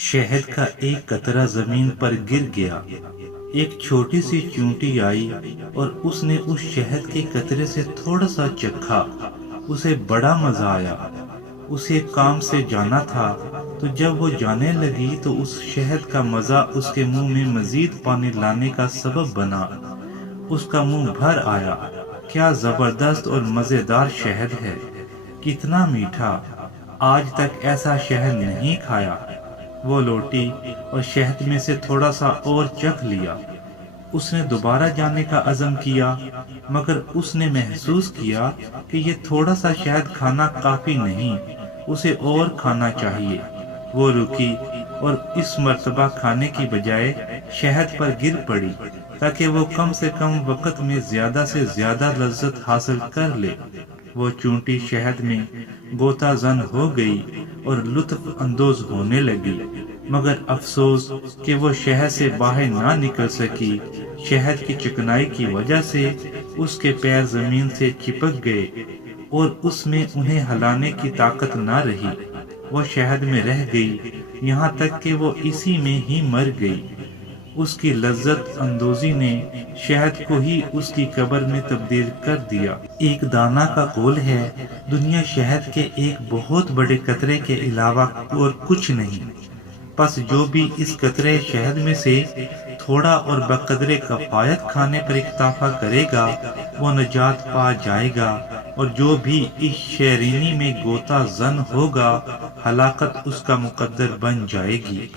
शहद का एक कतरा जमीन पर गिर गया। एक छोटी सी चींटी आई और उसने उस शहद के कतरे से थोड़ा सा चखा। उसे बड़ा मजा आया। उसे काम से जाना था, तो जब वो जाने लगी तो उस शहद का मजा उसके मुंह में मजीद पानी लाने का सबब बना। उसका मुंह भर आया। क्या जबरदस्त और मजेदार शहद है, कितना मीठा! आज तक ऐसा शहद नहीं खाया। वो लौटी और शहद में से थोड़ा सा और चख लिया। उसने दोबारा जाने का अज़म किया, मगर उसने महसूस किया कि ये थोड़ा सा शहद खाना काफी नहीं, उसे और खाना चाहिए। वो रुकी और इस मर्तबा खाने की बजाय शहद पर गिर पड़ी, ताकि वो कम से कम वक्त में ज्यादा से ज्यादा लज्जत हासिल कर ले। वो चूंटी शहद में गोता जन हो गई और लुत्फ अंदोज होने लगी, मगर अफसोस कि वो शहद से बाहर ना निकल सकी। शहद की चिकनाई की वजह से उसके पैर जमीन से चिपक गए और उसमें उन्हें हिलाने की ताकत ना रही। वो शहद में रह गई, यहाँ तक कि वो इसी में ही मर गई। उसकी लज्जत अंदोजी ने शहद को ही उसकी कब्र में तब्दील कर दिया। एक दाना का कौल है, दुनिया शहद के एक बहुत बड़े कतरे के अलावा और कुछ नहीं। बस जो भी इस कतरे शहद में से थोड़ा और बकदरे कफायत खाने पर इक्तफा करेगा, वो नजात पा जाएगा, और जो भी इस शहरीनी में गोता जन होगा, हलाकत उसका मुकद्दर बन जाएगी।